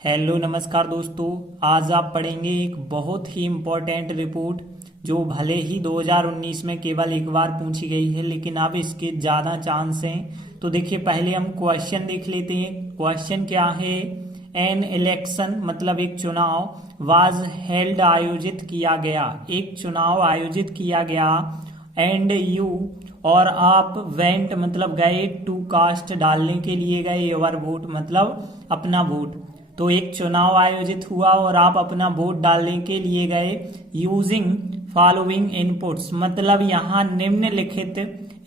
Hello नमस्कार दोस्तों। आज आप पढ़ेंगे एक बहुत ही इम्पोर्टेंट रिपोर्ट जो भले ही 2019 में केवल एक बार पूछी गई है, लेकिन अब इसके ज़्यादा चांस हैं। तो देखिए, पहले हम क्वेश्चन देख लेते हैं। क्वेश्चन क्या है? एन इलेक्शन मतलब एक चुनाव वाज हेल्ड आयोजित किया गया, एक चुनाव आयोजित किया गया। एंड यू और आप वेंट मतलब गए, टू कास्ट डालने के लिए गए, योर वोट मतलब अपना वोट। तो एक चुनाव आयोजित हुआ और आप अपना वोट डालने के लिए गए। यूजिंग फॉलोइंग इनपुट्स मतलब यहाँ निम्नलिखित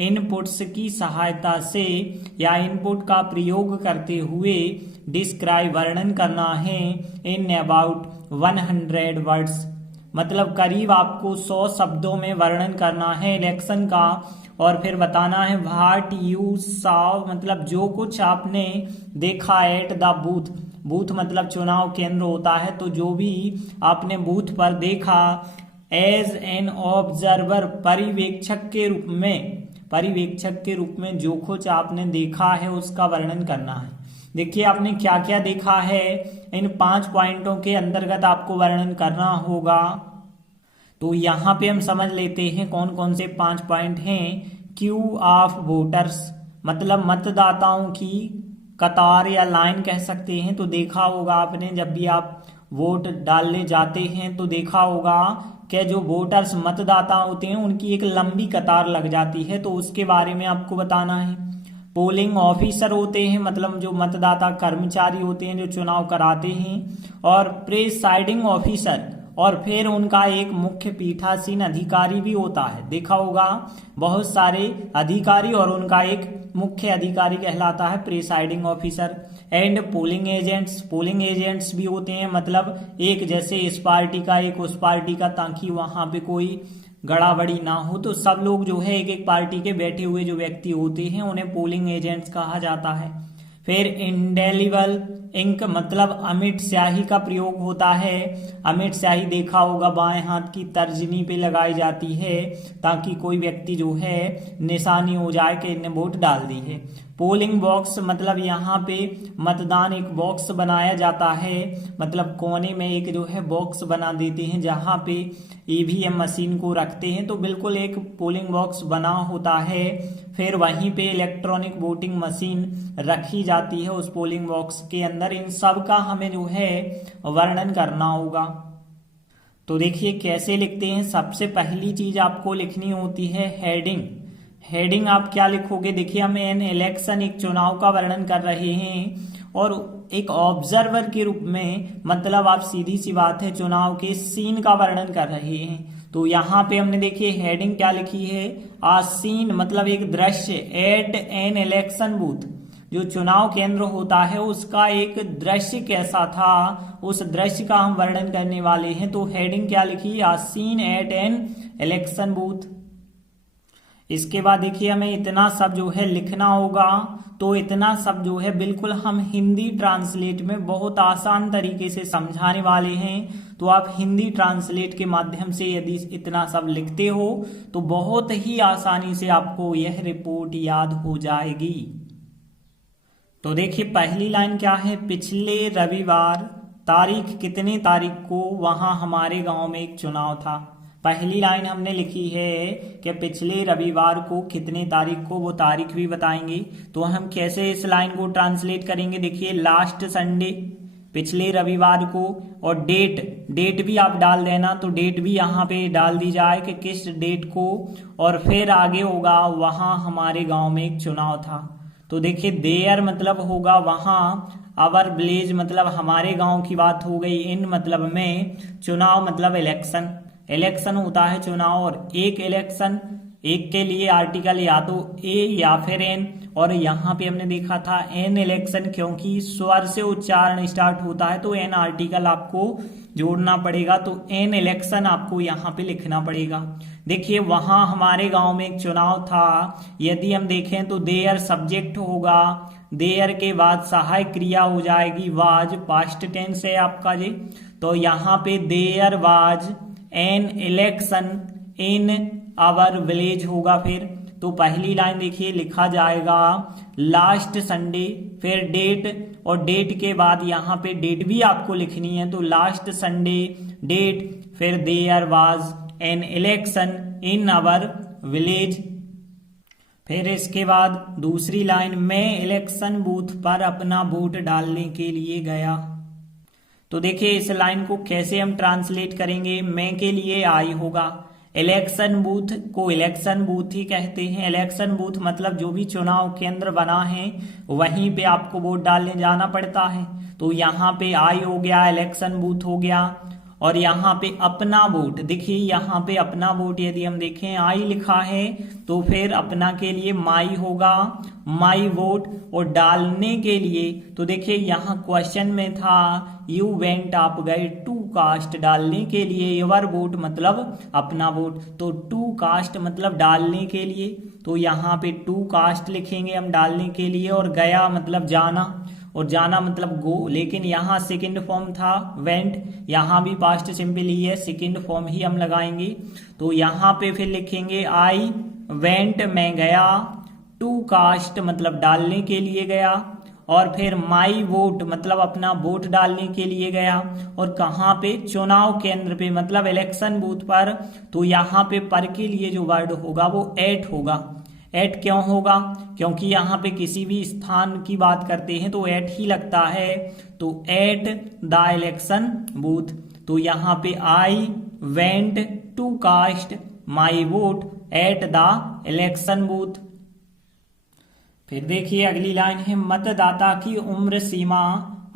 इनपुट्स की सहायता से या इनपुट का प्रयोग करते हुए डिस्क्राइब वर्णन करना है इन अबाउट 100 वर्ड्स मतलब करीब आपको 100 शब्दों में वर्णन करना है इलेक्शन का। और फिर बताना है व्हाट यू सॉ मतलब जो कुछ आपने देखा एट द बूथ। बूथ मतलब चुनाव केंद्र होता है, तो जो भी आपने बूथ पर देखा। एज एन ऑब्जर्वर परिवेक्षक के रूप में जो कुछ आपने देखा है उसका वर्णन करना है। देखिए, आपने क्या क्या देखा है, इन 5 पॉइंटों के अंतर्गत आपको वर्णन करना होगा। तो यहाँ पे हम समझ लेते हैं कौन कौन से 5 पॉइंट हैं। क्यू ऑफ वोटर्स मतलब मतदाताओं की कतार या लाइन कह सकते हैं। तो देखा होगा आपने, जब भी आप वोट डालने जाते हैं तो देखा होगा कि जो वोटर्स मतदाता होते हैं उनकी एक लंबी कतार लग जाती है, तो उसके बारे में आपको बताना है। पोलिंग ऑफिसर होते हैं मतलब जो मतदाता कर्मचारी होते हैं जो चुनाव कराते हैं। और प्रेसाइडिंग ऑफिसर और फिर उनका एक मुख्य पीठासीन अधिकारी भी होता है। देखा होगा बहुत सारे अधिकारी और उनका एक मुख्य अधिकारी कहलाता है presiding officer. And polling agents भी होते हैं मतलब एक जैसे इस पार्टी का एक उस पार्टी का, ताकि वहां पे कोई गड़ाबड़ी ना हो। तो सब लोग जो है एक एक पार्टी के बैठे हुए जो व्यक्ति होते हैं उन्हें पोलिंग एजेंट्स कहा जाता है। फिर इंडेलिबल इंक मतलब अमिट स्याही का प्रयोग होता है। अमिट स्याही देखा होगा बाएं हाथ की तर्जनी पे लगाई जाती है ताकि कोई व्यक्ति जो है निशानी हो जाए कि इन्हें वोट डाल दी है। पोलिंग बॉक्स मतलब यहाँ पे मतदान एक बॉक्स बनाया जाता है मतलब कोने में एक जो है बॉक्स बना देते हैं जहाँ पे ईवीएम मशीन को रखते हैं, तो बिल्कुल एक पोलिंग बॉक्स बना होता है। फिर वहीं पे इलेक्ट्रॉनिक वोटिंग मशीन रखी जाती है उस पोलिंग बॉक्स के अंदर। इन सब का हमें जो है वर्णन करना होगा। तो देखिए कैसे लिखते हैं। सबसे पहली चीज आपको लिखनी होती है हेडिंग। हेडिंग आप क्या लिखोगे? देखिए, हम एन इलेक्शन एक चुनाव का वर्णन कर रहे हैं और एक ऑब्जर्वर के रूप में मतलब आप सीधी सी बात है चुनाव के सीन का वर्णन कर रहे हैं। तो यहाँ पे हमने देखिए हेडिंग क्या लिखी है, आ सीन मतलब एक दृश्य एट एन इलेक्शन बूथ। जो चुनाव केंद्र होता है उसका एक दृश्य कैसा था, उस दृश्य का हम वर्णन करने वाले हैं। तो हेडिंग क्या लिखी, a scene at an election booth. इसके बाद देखिए हमें इतना सब जो है लिखना होगा। तो इतना सब जो है बिल्कुल हम हिंदी ट्रांसलेट में बहुत आसान तरीके से समझाने वाले हैं। तो आप हिंदी ट्रांसलेट के माध्यम से यदि इतना सब लिखते हो तो बहुत ही आसानी से आपको यह रिपोर्ट याद हो जाएगी। तो देखिए पहली लाइन क्या है, पिछले रविवार तारीख कितने तारीख को वहां हमारे गांव में एक चुनाव था। पहली लाइन हमने लिखी है कि पिछले रविवार को कितने तारीख को, वो तारीख भी बताएंगे। तो हम कैसे इस लाइन को ट्रांसलेट करेंगे? देखिए, लास्ट संडे पिछले रविवार को, और डेट भी आप डाल देना। तो डेट भी यहाँ पे डाल दी जाए कि किस डेट को, और फिर आगे होगा वहां हमारे गांव में एक चुनाव था। तो देखिए देयर मतलब होगा वहां, आवर विलेज मतलब हमारे गांव की बात हो गई, इन मतलब में, चुनाव मतलब इलेक्शन होता है चुनाव। और एक इलेक्शन, एक के लिए आर्टिकल या तो ए या फिर एन, और यहाँ पे हमने देखा था एन इलेक्शन क्योंकि स्वर से उच्चारण स्टार्ट होता है तो एन आर्टिकल आपको जोड़ना पड़ेगा। तो एन इलेक्शन आपको यहाँ पे लिखना पड़ेगा। देखिए वहां हमारे गांव में एक चुनाव था। यदि हम देखें तो देयर सब्जेक्ट होगा, देयर के बाद सहायक क्रिया हो जाएगी वाज, पास्ट टेंस है आपका जी। तो यहाँ पे there was an election in our village होगा। फिर तो पहली लाइन देखिए लिखा जाएगा लास्ट संडे, फिर डेट, और डेट के बाद यहाँ पे डेट भी आपको लिखनी है, तो लास्ट संडे डेट, फिर there was an election in our village. फिर इसके बाद दूसरी लाइन, मैं इलेक्शन बूथ पर अपना वोट डालने के लिए गया। तो देखिए इस लाइन को कैसे हम ट्रांसलेट करेंगे। मैं के लिए आई होगा, इलेक्शन बूथ को इलेक्शन बूथ ही कहते हैं। इलेक्शन बूथ मतलब जो भी चुनाव केंद्र बना है वहीं पे आपको वोट डालने जाना पड़ता है। तो यहाँ पे आई हो गया, इलेक्शन बूथ हो गया, और यहाँ पे अपना वोट, देखिए यहाँ पे अपना वोट यदि हम देखें आई लिखा है तो फिर अपना के लिए माई होगा, माई वोट, और डालने के लिए तो देखिए यहाँ क्वेश्चन में था यू वेंट, आप गए टू कास्ट, डालने के लिए, योर वोट मतलब अपना वोट, तो टू कास्ट मतलब डालने के लिए, तो यहाँ पे टू कास्ट लिखेंगे हम डालने के लिए, और गया मतलब जाना, और जाना मतलब गो, लेकिन यहाँ सेकंड फॉर्म था वेंट, यहाँ भी पास्ट सिंपल ही है, सेकंड फॉर्म ही हम लगाएंगे। तो यहाँ पे फिर लिखेंगे आई वेंट, मैं गया, टू कास्ट मतलब डालने के लिए गया, और फिर माई वोट मतलब अपना वोट डालने के लिए गया, और कहाँ पे, चुनाव केंद्र पे मतलब इलेक्शन बूथ पर। तो यहाँ पे पर के लिए जो वर्ड होगा वो एट होगा। एट क्यों होगा, क्योंकि यहाँ पे किसी भी स्थान की बात करते हैं तो एट ही लगता है, तो एट द इलेक्शन बूथ। तो यहाँ पे I went to cast my vote at the election booth. फिर देखिए अगली लाइन है, मतदाता की उम्र सीमा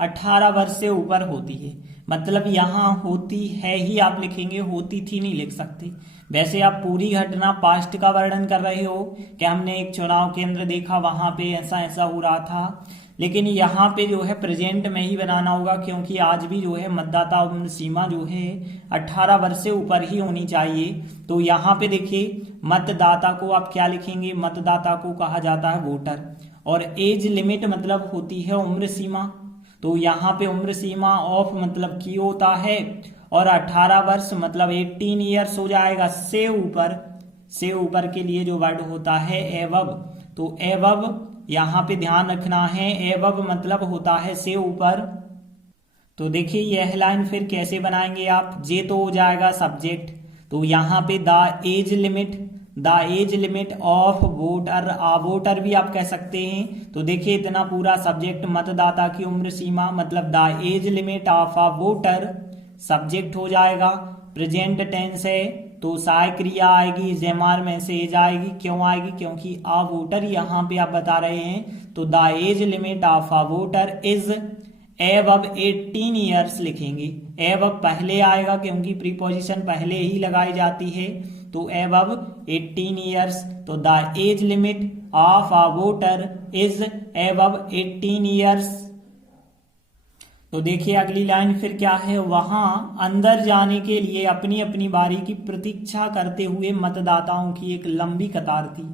18 वर्ष से ऊपर होती है। मतलब यहाँ होती है ही आप लिखेंगे, होती थी नहीं लिख सकते। वैसे आप पूरी घटना पास्ट का वर्णन कर रहे हो कि हमने एक चुनाव केंद्र देखा, वहां पे ऐसा ऐसा हो रहा था, लेकिन यहाँ पे जो है प्रेजेंट में ही बनाना होगा, क्योंकि आज भी जो है मतदाता उम्र सीमा जो है 18 वर्ष से ऊपर ही होनी चाहिए। तो यहाँ पे देखिए मतदाता को आप क्या लिखेंगे, मतदाता को कहा जाता है वोटर, और एज लिमिट मतलब होती है उम्र सीमा। तो यहाँ पे उम्र सीमा ऑफ मतलब की होता है, और 18 वर्ष मतलब 18 ईयर्स हो जाएगा, से ऊपर के लिए जो वर्ड होता है एवब। तो एवब यहाँ पे ध्यान रखना है, एवब मतलब होता है से ऊपर। तो देखिए यह लाइन फिर कैसे बनाएंगे आप, जे तो हो जाएगा सब्जेक्ट, तो यहाँ पे the age limit of voter, voter भी आप कह सकते हैं। तो देखिए इतना पूरा सब्जेक्ट, मतदाता की उम्र सीमा मतलब the age limit of a voter, subject हो जाएगा। प्रेजेंट टेंस है तो सहाय क्रिया आएगी, जेमार में से एज आएगी, क्यों आएगी, क्योंकि आ वोटर यहाँ पे आप बता रहे हैं। तो the age limit of a voter is above 18 years लिखेंगे। एबव पहले आएगा क्योंकि प्रीपोजिशन पहले ही लगाई जाती है, तो एबव 18 ईयर्स। तो the age limit of a voter is above 18 years. तो देखिए अगली लाइन फिर क्या है, वहां अंदर जाने के लिए अपनी अपनी बारी की प्रतीक्षा करते हुए मतदाताओं की एक लंबी कतार थी।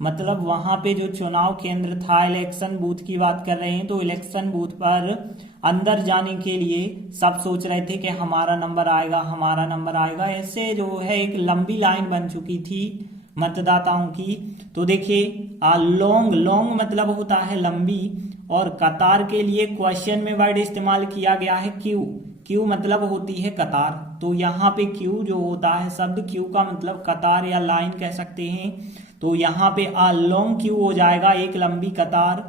मतलब वहां पे जो चुनाव केंद्र था, इलेक्शन बूथ की बात कर रहे हैं, तो इलेक्शन बूथ पर अंदर जाने के लिए सब सोच रहे थे कि हमारा नंबर आएगा, हमारा नंबर आएगा। ऐसे जो है एक लंबी लाइन बन चुकी थी मतदाताओं की। तो देखिए लॉन्ग मतलब होता है लंबी, और कतार के लिए क्वेश्चन में वर्ड इस्तेमाल किया गया है क्यू मतलब होती है कतार। तो यहाँ पे क्यू जो होता है शब्द, क्यू का मतलब कतार या लाइन कह सकते हैं। तो यहाँ पे लॉन्ग क्यू हो जाएगा, एक लंबी कतार,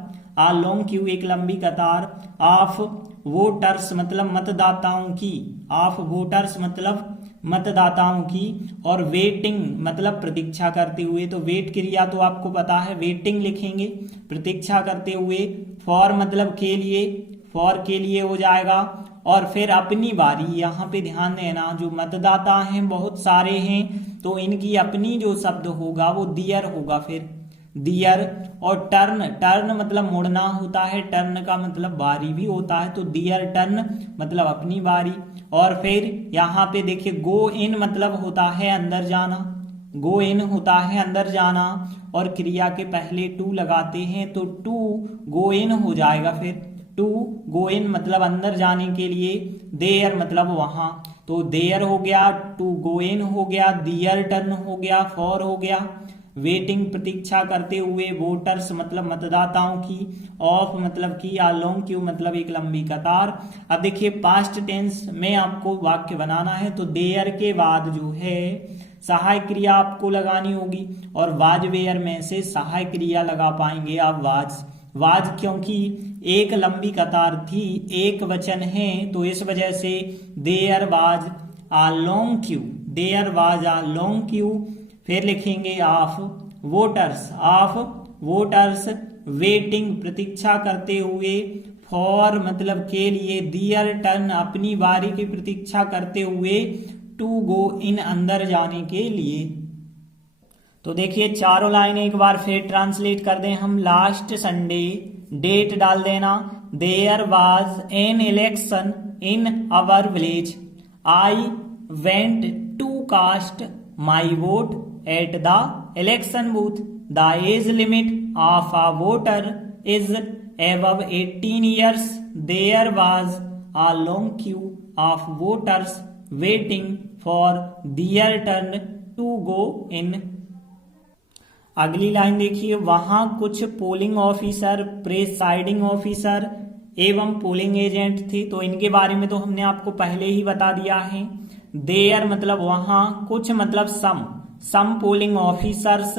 लॉन्ग क्यू एक लंबी कतार। ऑफ वोटर्स मतलब मतदाताओं की, ऑफ वोटर्स मतलब मतदाताओं की, और वेटिंग मतलब प्रतीक्षा करते हुए। तो वेट क्रिया तो आपको पता है, वेटिंग लिखेंगे प्रतीक्षा करते हुए। फॉर मतलब के लिए, फॉर के लिए हो जाएगा। और फिर अपनी बारी, यहाँ पे ध्यान देना जो मतदाता हैं बहुत सारे हैं, तो इनकी अपनी जो शब्द होगा वो दियर होगा, फिर दियर। और टर्न मतलब मुड़ना होता है, टर्न का मतलब बारी भी होता है, तो दियर टर्न मतलब अपनी बारी। और फिर यहाँ पे देखिए गो इन मतलब होता है अंदर जाना, गो इन होता है अंदर जाना, और क्रिया के पहले टू लगाते हैं तो टू गो इन हो जाएगा। फिर टू गो इन मतलब अंदर जाने के लिए, देयर मतलब वहां, तो देयर हो गया, टू गो इन हो गया, दियर टर्न हो गया, फॉर हो गया। वेटिंग प्रतीक्षा करते हुए, वोटर्स मतलब मतदाताओं की, ऑफ मतलब की, आ लॉन्ग क्यू मतलब एक लंबी कतार। अब देखिए पास्ट टेंस में आपको वाक्य बनाना है, तो देयर के बाद जो है सहायक क्रिया आपको लगानी होगी, और वाज वेयर में से सहायक क्रिया लगा पाएंगे आप वाज, क्योंकि एक लंबी कतार थी, एक वचन है, तो इस वजह से there was a long queue, there was a long queue. फिर लिखेंगे ऑफ वोटर्स वेटिंग प्रतीक्षा करते हुए, फॉर मतलब के लिए, दियर टर्न अपनी बारी की प्रतीक्षा करते हुए, टू गो इन अंदर जाने के लिए। तो देखिए चारों लाइन एक बार फिर ट्रांसलेट कर दें हम। लास्ट संडे, डेट डाल देना, there was an election in our village, I went to cast my vote at the election booth, the age limit of a voter is above 18 years, there was a long queue of voters waiting for their turn to go in। अगली line देखिए, वहां कुछ polling officer, presiding officer एवं polling agent थे। तो इनके बारे में तो हमने आपको पहले ही बता दिया है। देयर मतलब वहां, कुछ मतलब सम पोलिंग ऑफिसर्स,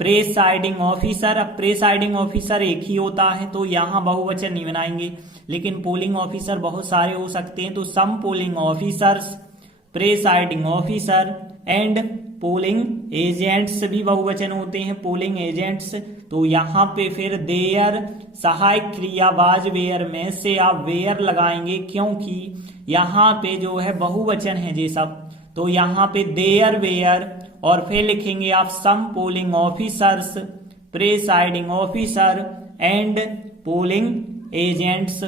प्रेसाइडिंग ऑफिसर। अब प्रेसाइडिंग ऑफिसर एक ही होता है तो यहां बहुवचन नहीं बनाएंगे, लेकिन पोलिंग ऑफिसर बहुत सारे हो सकते हैं, तो some polling officers, presiding officer and polling agents भी बहुवचन होते हैं, पोलिंग एजेंट्स। तो यहाँ पे फिर देयर सहायक क्रिया वाज वेयर में से आप वेयर लगाएंगे, क्योंकि यहाँ पे जो है बहुवचन है ये सब, तो यहाँ पे देयर वेयर, और फिर लिखेंगे आप some polling officers, presiding officer and polling agents.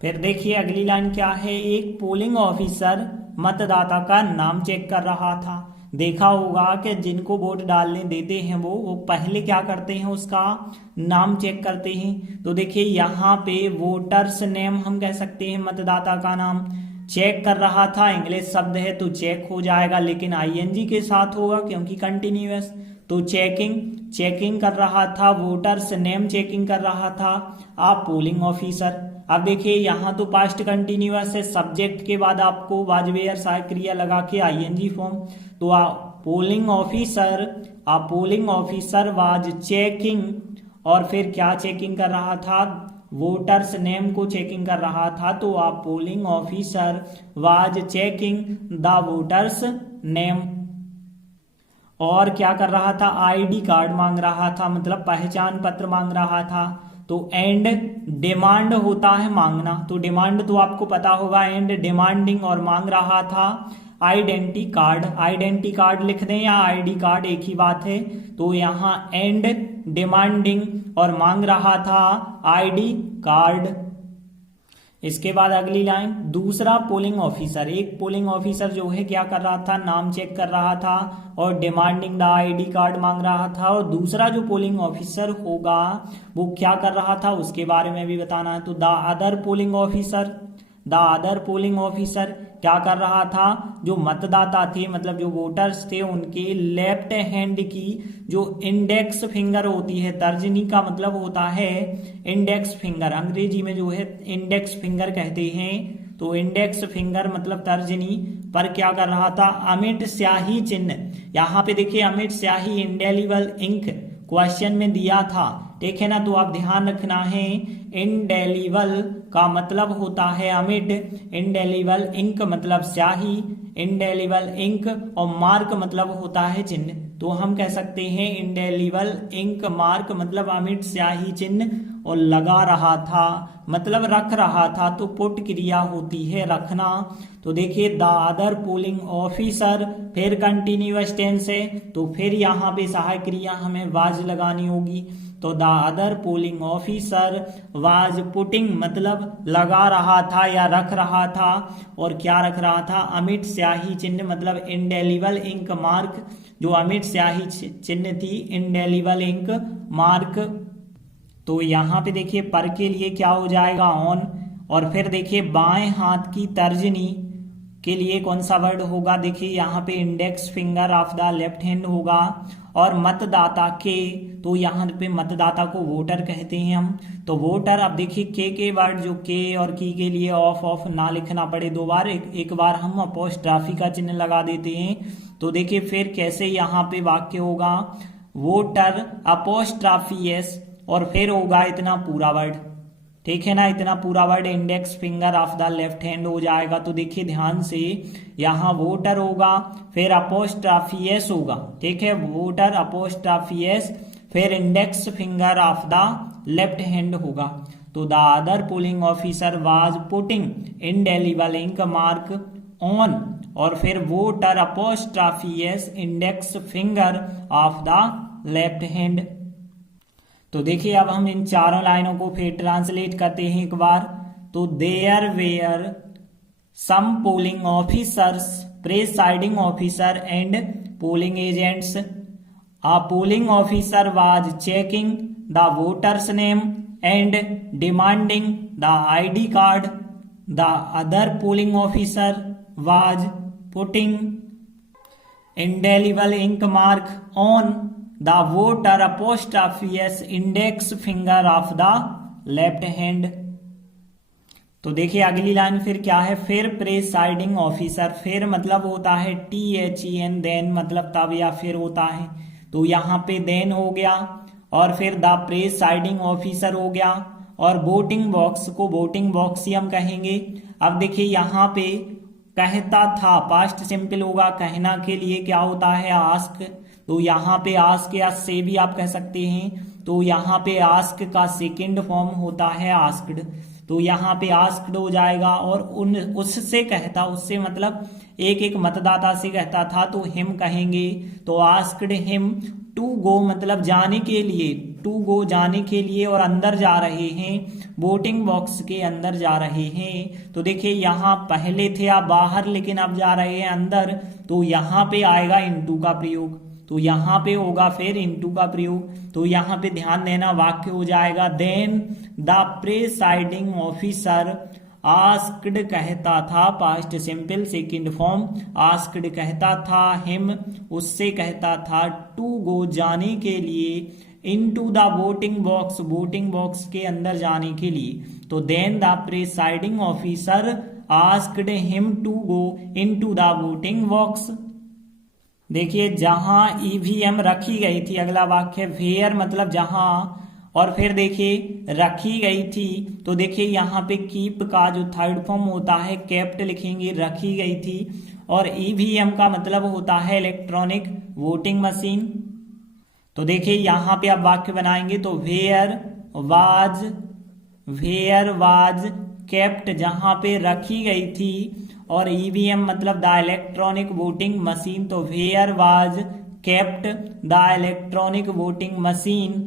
फिर देखिए अगली लाइन क्या है, एक पोलिंग ऑफिसर मतदाता का नाम चेक कर रहा था। देखा होगा कि जिनको वोट डालने देते हैं वो पहले क्या करते हैं, उसका नाम चेक करते हैं। तो देखिए यहाँ पे वोटर्स नेम हम कह सकते हैं, मतदाता का नाम चेक कर रहा था, इंग्लिश शब्द है तो चेक हो जाएगा, लेकिन आईएनजी के साथ होगा क्योंकि कंटिन्यूअस। तो चेकिंग कर रहा था, वोटर्स नेम चेकिंग कर रहा था, आप पोलिंग ऑफिसर। अब देखिए यहाँ तो पास्ट कंटिन्यूअस है, सब्जेक्ट के बाद आपको वाज वेयर सहायक क्रिया लगा के आईएनजी फॉर्म, तो पोलिंग ऑफिसर वाज चेकिंग, और फिर क्या चेकिंग कर रहा था, वोटर्स नेम को चेकिंग कर रहा था, तो आप polling officer was checking the voters name. और क्या कर रहा था, आईडी कार्ड मांग रहा था, मतलब पहचान पत्र मांग रहा था। तो एंड डिमांड होता है मांगना, तो डिमांड तो आपको पता होगा, एंड डिमांडिंग, और मांग रहा था आइडेंटी कार्ड लिख दें या आईडी कार्ड एक ही बात है। तो यहाँ एंड डिमांडिंग और मांग रहा था आईडी कार्ड। इसके बाद अगली लाइन, दूसरा पोलिंग ऑफिसर, एक पोलिंग ऑफिसर जो है क्या कर रहा था, नाम चेक कर रहा था और डिमांडिंग द आईडी कार्ड मांग रहा था, और दूसरा जो पोलिंग ऑफिसर होगा वो क्या कर रहा था उसके बारे में भी बताना है। तो द अदर पोलिंग ऑफिसर क्या कर रहा था, जो मतदाता थे मतलब जो वोटर्स थे उनके लेफ्ट हैंड की जो इंडेक्स फिंगर होती है, तर्जनी का मतलब होता है इंडेक्स फिंगर, अंग्रेजी में जो है इंडेक्स फिंगर कहते हैं, तो इंडेक्स फिंगर मतलब तर्जनी पर क्या कर रहा था, अमिट स्याही चिन्ह। यहाँ पे देखिए अमिट स्याही इंडेलिबल इंक क्वेश्चन में दिया था, ठीक है ना, तो आप ध्यान रखना है इंडेलिबल का मतलब होता है अमिट, इंडेलिबल इंक मतलब स्याही, इंडेलिबल इंक, और मार्क मतलब होता है चिन्ह। तो हम कह सकते हैं इंडेलिबल इंक मार्क मतलब अमिट स्याही चिन्ह, और लगा रहा था मतलब रख रहा था, तो पुट क्रिया होती है रखना। तो देखिए द अदर पोलिंग ऑफिसर, फिर कंटिन्यूअस टेंस है तो फिर यहाँ पे सहायक क्रिया हमें वाज लगानी होगी। तो the other polling officer was putting मतलब लगा रहा था या रख रहा था, और क्या रख रहा था, अमिट स्याही चिन्ह मतलब इंडेलिबल इंक मार्क, जो अमिट स्याही चिन्ह थी इंडेलिबल इंक मार्क। तो यहाँ पे देखिए पर के लिए क्या हो जाएगा ऑन, और फिर देखिए बाएं हाथ की तर्जनी के लिए कौन सा वर्ड होगा? देखिए यहाँ पे index finger of the left hand होगा। और मतदाता के, तो यहाँ पे मतदाता को वोटर कहते हैं हम, तो वोटर। अब देखिए के वर्ड, जो के और की के लिए ऑफ ना लिखना पड़े दो बार, एक बार हम अपोस्ट्राफी का चिन्ह लगा देते हैं। तो देखिए फिर कैसे यहाँ पे वाक्य होगा, वोटर अपोस्ट्राफी एस, और फिर होगा इतना पूरा वर्ड, ठीक है ना, इतना पूरा word index finger of the left hand हो जाएगा। तो देखिए ध्यान से, यहाँ वोटर होगा, फिर अपोस्ट्राफी एस होगा, ठीक है, वोटर अपोस्ट्राफी एस, फिर index finger of the left hand होगा। तो the other polling officer was putting indelible ink mark on, और फिर voter apostrophe S index finger of the left hand. तो देखिए अब हम इन चारों लाइनों को फिर ट्रांसलेट करते हैं एक बार। तो there were some polling officers, presiding officer and polling agents. A polling officer was checking the voters name and demanding the ID card. The other polling officer was putting indelible ink mark on the voter apostrophe S index finger of the left hand. तो देखिए अगली line फिर क्या है, फिर presiding officer, फिर मतलब होता है THEN, देन मतलब तब या फिर होता है, तो यहाँ पे देन हो गया, और फिर द प्रेसाइडिंग ऑफिसर हो गया, और वोटिंग बॉक्स को वोटिंग बॉक्स ही हम कहेंगे। अब देखिए यहाँ पे कहता था, पास्ट सिंपल होगा, कहना के लिए क्या होता है, आस्क, तो यहाँ पे आस्क या से भी आप कह सकते हैं। तो यहाँ पे आस्क का सेकंड फॉर्म होता है आस्क्ड, तो यहाँ पे आस्क्ड हो जाएगा। और उससे कहता, उससे मतलब एक मतदाता से कहता था, तो हिम कहेंगे, तो आस्क्ड हिम टू गो, मतलब जाने के लिए, टू गो जाने के लिए, और अंदर जा रहे हैं, वोटिंग बॉक्स के अंदर जा रहे हैं। तो देखिए यहाँ पहले थे आप बाहर, लेकिन अब जा रहे हैं अंदर, तो यहाँ पे आएगा इनटू का प्रयोग, तो यहाँ पे होगा फिर इनटू का प्रयोग। तो यहाँ पे ध्यान देना, वाक्य हो जाएगा then the presiding officer asked, कहता था, past simple second form, asked कहता था, हिम उससे कहता था, टू गो जाने के लिए, into the voting box voting box के अंदर जाने के लिए। तो then the presiding officer asked him to go into the voting box. देखिए जहां EVM रखी गई थी, अगला वाक्य वेयर मतलब जहां, और फिर देखिए रखी गई थी, तो देखिए यहाँ पे कीप का जो थर्ड फॉर्म होता है केप्ट लिखेंगे, रखी गई थी। और EVM का मतलब होता है इलेक्ट्रॉनिक वोटिंग मशीन। तो देखिए यहाँ पे आप वाक्य बनाएंगे, तो वेयर वाज केप्ट, जहां पे रखी गई थी, और EVM मतलब द इलेक्ट्रॉनिक वोटिंग मशीन, तो where was kept the electronic voting machine.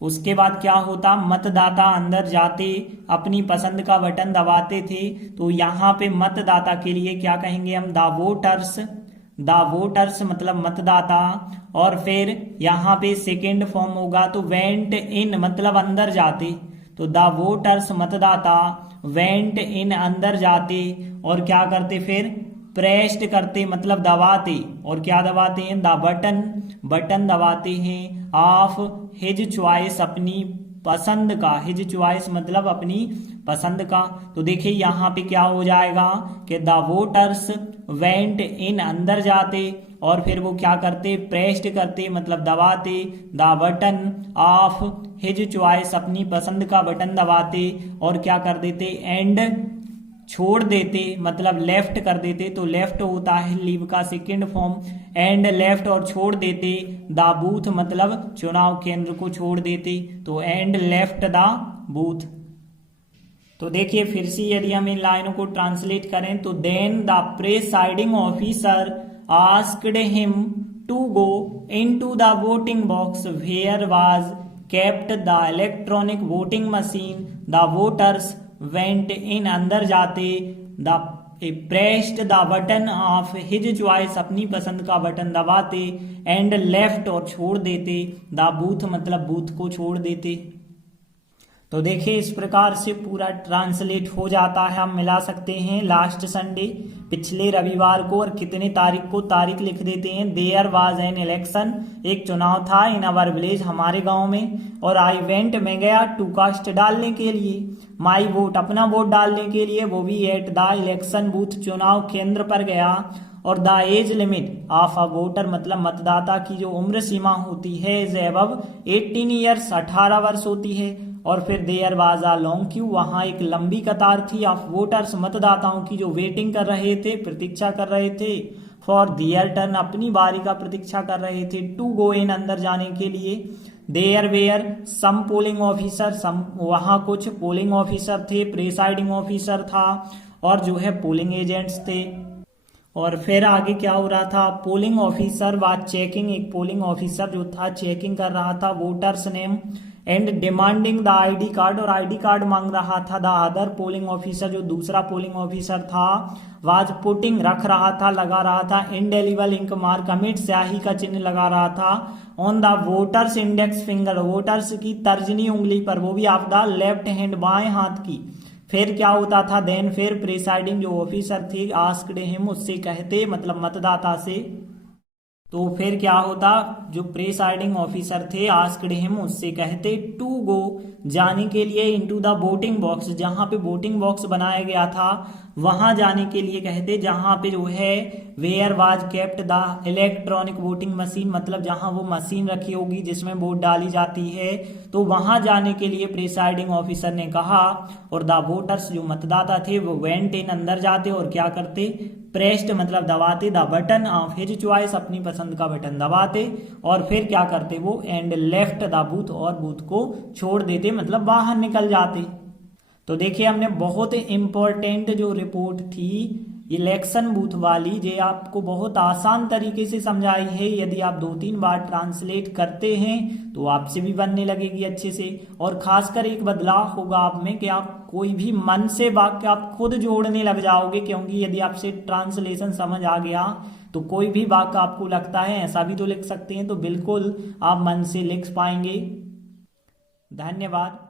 उसके बाद क्या होता, मतदाता अंदर जाते अपनी पसंद का बटन दबाते थे, तो यहाँ पे मतदाता के लिए क्या कहेंगे हम, द वोटर्स मतलब मतदाता। और फिर यहाँ पे सेकेंड फॉर्म होगा, तो वेंट इन मतलब अंदर जाते, तो द वोटर्स मतदाता वेंट इन अंदर जाते, और क्या करते फिर प्रेस्ड करते मतलब दबाते, और क्या दबाते हैं, द बटन दबाते हैं, ऑफ हिज चॉइस अपनी पसंद का, हिज चॉइस मतलब अपनी पसंद का। तो देखिए यहाँ पे क्या हो जाएगा कि द वोटर्स वेंट इन अंदर जाते, और फिर वो क्या करते, प्रेस्ड करते मतलब दबाते, the button of his choice अपनी पसंद का बटन दबाते, और क्या कर देते, एंड छोड़ देते मतलब लेफ्ट कर देते, तो लेफ्ट होता है लीव का सेकंड फॉर्म, एंड लेफ्ट और छोड़ देते, द बूथ मतलब चुनाव केंद्र को छोड़ देते, तो एंड लेफ्ट द बूथ। तो देखिए फिर से यदि हम इन लाइनों को ट्रांसलेट करें, तो then the presiding officer asked him to go into the voting box where was kept the electronic voting machine, the voters went in अंदर जाते, the pressed the button of his choice अपनी पसंद का button दबाते, and left और छोड़ देते, the booth मतलब बूथ को छोड़ देते। तो देखिए इस प्रकार से पूरा ट्रांसलेट हो जाता है। हम मिला सकते हैं लास्ट संडे, पिछले रविवार को, और कितने तारीख को, तारीख लिख देते हैं। देयर वाज एन इलेक्शन, एक चुनाव था, इन अवर विलेज, हमारे गांव में, और आई वेंट, मैं गया, टू कास्ट, डालने के लिए, माई वोट, अपना वोट डालने के लिए, वो भी एट द इलेक्शन बूथ, चुनाव केंद्र पर गया, और the age limit of a voter, मतलब मतदाता की जो उम्र सीमा होती है, इज एबव 18 ईयर्स, 18 वर्ष होती है। और फिर there was a long queue, वहां एक लंबी कतार थी, ऑफ वोटर्स, मतदाताओं की, जो वेटिंग कर रहे थे, प्रतीक्षा कर रहे थे, फॉर दियर टर्न, अपनी बारी का प्रतीक्षा कर रहे थे, टू गो इन, अंदर जाने के लिए। There were some polling officer, some, वहां कुछ पोलिंग ऑफिसर थे, प्रिसाइडिंग ऑफिसर था, और जो है पोलिंग एजेंट्स थे। और फिर आगे क्या हो रहा था, पोलिंग ऑफिसर वाज चेकिंग, एक पोलिंग ऑफिसर जो था चेकिंग कर रहा था voters name and demanding the ID card, और आईडी कार्ड मांग रहा था। द अदर पोलिंग ऑफिसर, जो दूसरा पोलिंग ऑफिसर था, वाज पुटिंग, रख रहा था, लगा रहा था, इंडेलिबल इंक मार्क, अमिट, स्याही का चिन्ह लगा रहा था, on the voters index finger, voters की तर्जनी उंगली पर, वो भी ऑफ द लेफ्ट हैंड, बाएं हाथ की। फिर क्या होता था, देन फिर प्रिसाइडिंग जो ऑफिसर थे, आस्क्ड हिम, उससे कहते, मतलब मतदाता से, तो फिर क्या होता, जो प्रिसाइडिंग ऑफिसर थे, आस्क्ड हिम, उससे कहते, टू गो, जाने के लिए, इनटू द वोटिंग बॉक्स, जहां पे वोटिंग बॉक्स बनाया गया था वहां जाने के लिए कहते, जहां पे जो है where was kept the electronic voting machine, मतलब जहां वो मशीन रखी होगी जिसमें वोट डाली जाती है, तो वहां जाने के लिए प्रिसाइडिंग ऑफिसर ने कहा। और द वोटर्स, जो मतदाता थे, वो वेंट इन, अंदर जाते, और क्या करते, प्रेस्ड, मतलब दबाते, the button of his choice, अपनी पसंद का बटन दबाते, और फिर क्या करते वो, एंड लेफ्ट द बूथ, और बूथ को छोड़ देते, मतलब बाहर निकल जाते। तो देखिए हमने बहुत इंपॉर्टेंट जो रिपोर्ट थी इलेक्शन बूथ वाली, ये आपको बहुत आसान तरीके से समझाई है। यदि आप 2-3 बार ट्रांसलेट करते हैं तो आपसे भी बनने लगेगी अच्छे से। और खासकर एक बदलाव होगा आप में कि आप कोई भी मन से वाक्य आप खुद जोड़ने लग जाओगे, क्योंकि यदि आपसे ट्रांसलेशन समझ आ गया तो कोई भी वाक्य आपको लगता है ऐसा भी तो लिख सकते हैं, तो बिल्कुल आप मन से लिख पाएंगे। धन्यवाद।